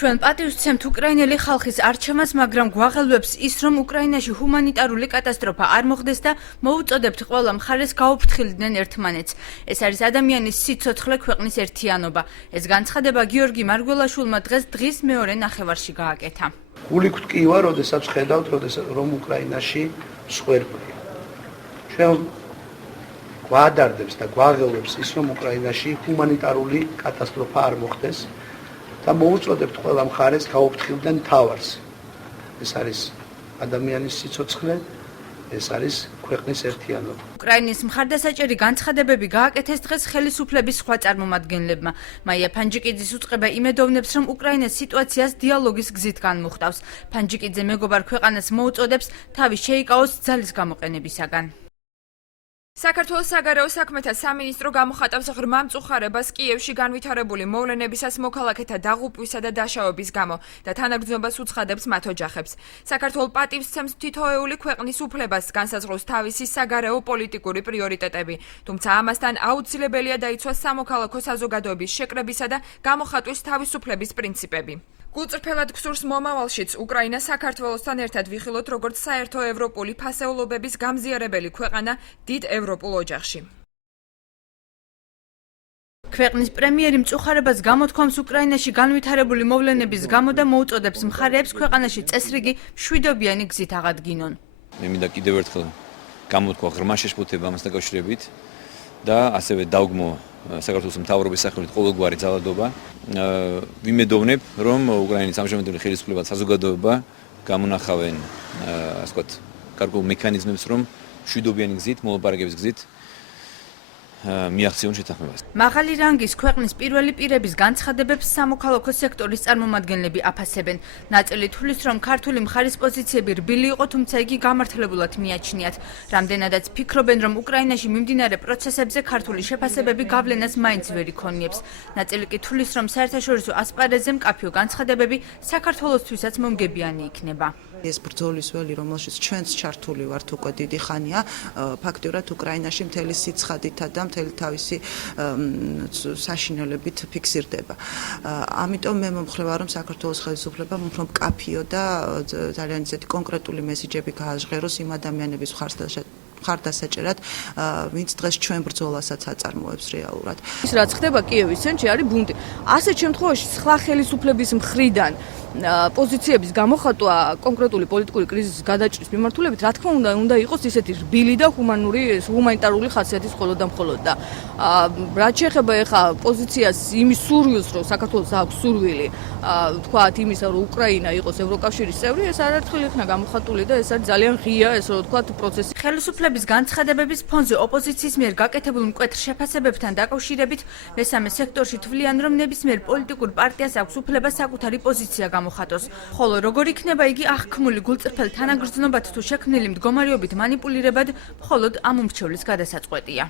ჩვენ პატივისცემთ უკრაინელი ხალხის არჩევას, მაგრამ გვაღელვებს ის, რომ უკრაინაში ჰუმანიტარული კატასტროფა არ მოხდეს და მოუწოდებთ ყველა მხარეს გაუფრთხილდნენ ერთმანეთს. ეს არის ადამიანის სიცოცხლე, ქვეყნის ერთიანობა. ეს განცხადება გიორგი მარგველაშვილმა დღის მეორე ნახევარში გააკეთა. გული გვტკივა, როდესაც ხედავთ, რომ უკრაინაში მსხვერპლია. ჩვენ გვაადარდებს და გვაღელვებს ის, რომ უკრაინაში ჰუმანიტარული კატასტროფა არ მოხდეს და მოუწოდებთ ყველა მხარეს გაუფრთხილდნენ თავს. ეს არის ადამიანის სიცოცხლე, ეს არის ქვეყნის ერთიანობა. უკრაინის მხარდასაჭერი განცხადებები გააკეთეს დღეს ხელისუფლების სხვა წარმომადგენლებმა. მაია ფანჯიკიძის უწყება იმედოვნებს, რომ უკრაინას სიტუაციას დიალოგის გზით განმუხტავს. ფანჯიკიძე მეგობარ ქვეყანას მოუწოდებს თავის შეიკავოს ძალის გამოყენებისაგან. საქართველოს საგარეო საქმეთა სამინისტრო გამოხატავს ღრმა მწუხარებას კიევში განვითარებული მოვლენებისას მოქალაქეთა დაღუპვისა და დაშავების გამო და თანაგრძნობას უცხადებს მათ ოჯახებს. საქართველოს პატივისცემს თითოეული ქვეყნის უფლებას განსაზღვროს თავისი საგარეო პოლიტიკური პრიორიტეტები, თუმცა ამასთან აუცილებელია დაიცვას სამოქალაქო საზოგადოების შეკრებისა და გამოხატვის თავისუფლების პრინციპები. გულწრფელად გსურს მომავალშიც უკრაინა საქართველოსთან ერთად ვიხილოთ როგორც საერთო ევროპული ფასეულობების გამზიარებელი ქვეყანა დიდ ევროპულ ოჯახში. ქვეყნის პრემიერი მწუხარებას გამოთქვამს უკრაინაში განვითარებული მოვლენების გამო და მოუწოდებს მხარეებს ქვეყანაში წესრიგი მშვიდობიანი გზით აღადგინონ. მე მინდა კიდევ ერთხელ გამოთქვა ღრმა შეშფოთება ამასთან დაკავშირებით და ასევე დავგმო საქართველოს მთავრობის სახელით ყოველგვარი ძალადობა. ვიმედოვნებ, რომ უკრაინის ამჟამინდელი ხელისუფლება და საზოგადოება გამონახავენ, ასე ვთქვათ, კარგულ მექანიზმებს, რომ მშვიდობიანი გზით, მოლაპარაკების გზით მიაღწიონ შეთანხმებას. მაღალი რანგის ქვეყნის პირველი პირების განცხადებებს სამოქალაქო სექტორის წარმომადგენლები აფასებენ. ნაწილი თვლის, რომ ქართული მხარის პოზიციები რბილი იყო, თუმცა იგი გამართლებულად მიაჩნიათ. რამდენადაც ფიქრობენ, რომ უკრაინაში მიმდინარე პროცესებზე ქართული შეფასებები გავლენას მაინც ვერ იქონიებს. ნაწილი კი თვლის, რომ საერთაშორისო ასპარეზზე მკაფიო განცხადებები საქართველოსთვისაც მომგებიანი იქნება. ეს ბრძოლის ველი, რომელშიც ჩვენც ჩართული ვართ უკვე დიდი ხანია, ფაქტურად უკრაინაში მთელი სიცხადითა და მთელი თავისი საშინელებით ფიქსირდება. ამიტომ მე მომხრევა, რომ საქართველოს ხელისუფლებამ უფრო მკაფიო და ძალიან ისეთი კონკრეტული მესიჯები გააჟღეროს იმ ადამიანების მხარდასაჭერად, ვინც დღეს ჩვენ ბრძოლასაც აწარმოებს რეალურად. ის რაც ხდება კიევის ცენტრში არის ბუნტი. ასეთ შემთხვევაში სხვა ხელისუფლების მხრიდან პოზიციების გამოხატვა კონკრეტული პოლიტიკური კრიზისის გადაჭრის მიმართულებით, რა თქმა უნდა იყოს ისეთი რბილი და ჰუმანიტარული ხასიათის მხოლოდ და მხოლოდ და რაც შეეხება ეხა პოზიციას იმის სურვილს, რომ საქართველოს აქვს სურვილი, თქვათ იმისა, რომ უკრაინა იყოს ევროკავშირის წევრი, ეს არაერთხელ იქნა გამოხატული და ეს არის ძალიან ღია, ესე რომ თქვათ პროცესი. ხელისუფლების განცხადებების ფონზე ოპოზიციის მიერ გაკეთებულ მკვეთრ შეფასებებთან დაკავშირებით მესამე სექტორში თვლიან, რომ ნებისმიერ პოლიტიკურ პარტიას აქვს უფლება საკუთარი პოზიცია გამოხატოს. ხოლო როგორ იქნება იგი აღქმული გულწრფელ თანაგრძნობად თუ შექმნილი მდგომარეობით მანიპულირებად, მხოლოდ ამ უმრჩევლის გადასაწყვეტია.